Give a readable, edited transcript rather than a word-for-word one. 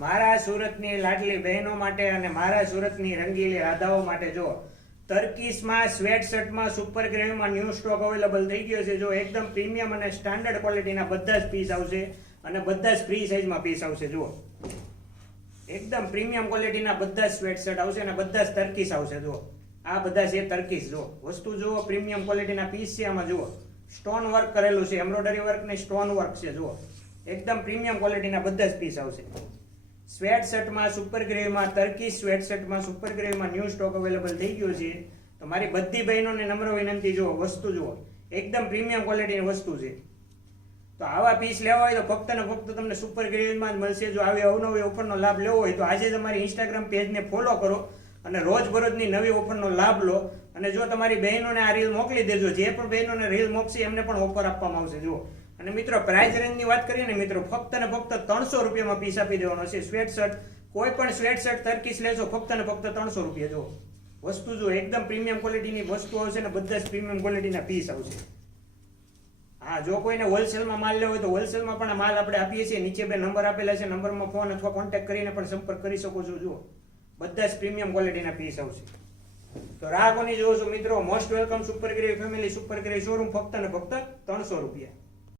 મારા સુરતની લાડલી બહેનો માટે અને મારા સુરતની રંગીલી રાધાઓ માટે જો તર્કીશમાં સ્વેટ શર્ટમાં સુપર ગ્રેવીમાં ન્યૂ સ્ટોક અવેલેબલ થઈ ગયો છે. જો એકદમ પ્રીમિયમ અને સ્ટાન્ડર્ડ ક્વોલિટીના બધા જ પીસ આવશે અને બધા જ ફ્રી સાઇઝમાં પીસ આવશે. જુઓ એકદમ પ્રીમિયમ ક્વોલિટીના બધા જ સ્વેટ શર્ટ આવશે અને બધા જ તર્કીશ આવશે. જુઓ આ બધા છે તર્કીશ. જો વસ્તુ જુઓ પ્રીમિયમ ક્વોલિટીના પીસ છે. આમાં જુઓ સ્ટોન વર્ક કરેલું છે, એમ્બ્રોઇડરી વર્ક ને સ્ટોન વર્ક છે. જુઓ એકદમ પ્રીમિયમ ક્વોલિટીના બધા જ પીસ આવશે. સ્વેટ શર્ટમાં સુપર ગ્રેવીમાં તર્કીશ સ્વેટ શર્ટમાં સુપર ગ્રેવીમાં ન્યૂ સ્ટોક અવેલેબલ થઈ ગયો છે. તો મારી બધી બહેનોને નમ્ર વિનંતી, જુઓ વસ્તુ જુઓ એકદમ પ્રીમિયમ ક્વોલિટીની વસ્તુ છે. તો આવા પીસ લેવા હોય તો ફક્ત ને ફક્ત તમને સુપર ગ્રેવીમાં જ મળશે. જો આવી અવનવી ઓફરનો લાભ લેવો હોય તો આજે તમારી ઇન્સ્ટાગ્રામ પેજને ફોલો કરો અને રોજબરોજની નવી ઓફરનો લાભ લો. અને જો તમારી બહેનોને આ રીલ મોકલી દેજો, જે પણ બહેનોને રીલ મોકશે એમને પણ ઓફર આપવામાં આવશે. જુઓ અને મિત્રો પ્રાઇસ રેન્જની વાત કરીએ ને મિત્રો, ફક્ત ને ફક્ત 300 રૂપિયામાં પીસ આપી દેવાનો છે. સ્વેટ શર્ટ કોઈ પણ સ્વેટ શર્ટ તર્કીશ લેશો ફક્ત ને ફક્ત 300 રૂપિયા. જો વસ્તુ જો એકદમ પ્રીમિયમ ક્વોલિટીની વસ્તુ આવશે ને બધા જ પ્રીમિયમ ક્વોલિટીના પીસ આવશે. હા, જો કોઈને હોલસેલમાં માલ લેવો હોય તો હોલસેલમાં પણ માલ આપણે આપીએ છીએ. નીચે 2 નંબર આપેલા છે, નંબરમાં ફોન અથવા કોન્ટેક્ટ કરીને પણ સંપર્ક કરી શકો છો. જુઓ બધા જ પ્રીમિયમ ક્વોલિટીના પીસ આવશે. તો રાહ કોની જોવો છો મિત્રો? Most welcome super gravy family, super gravy showroom, ફક્ત ને ફક્ત 300 રૂપિયા.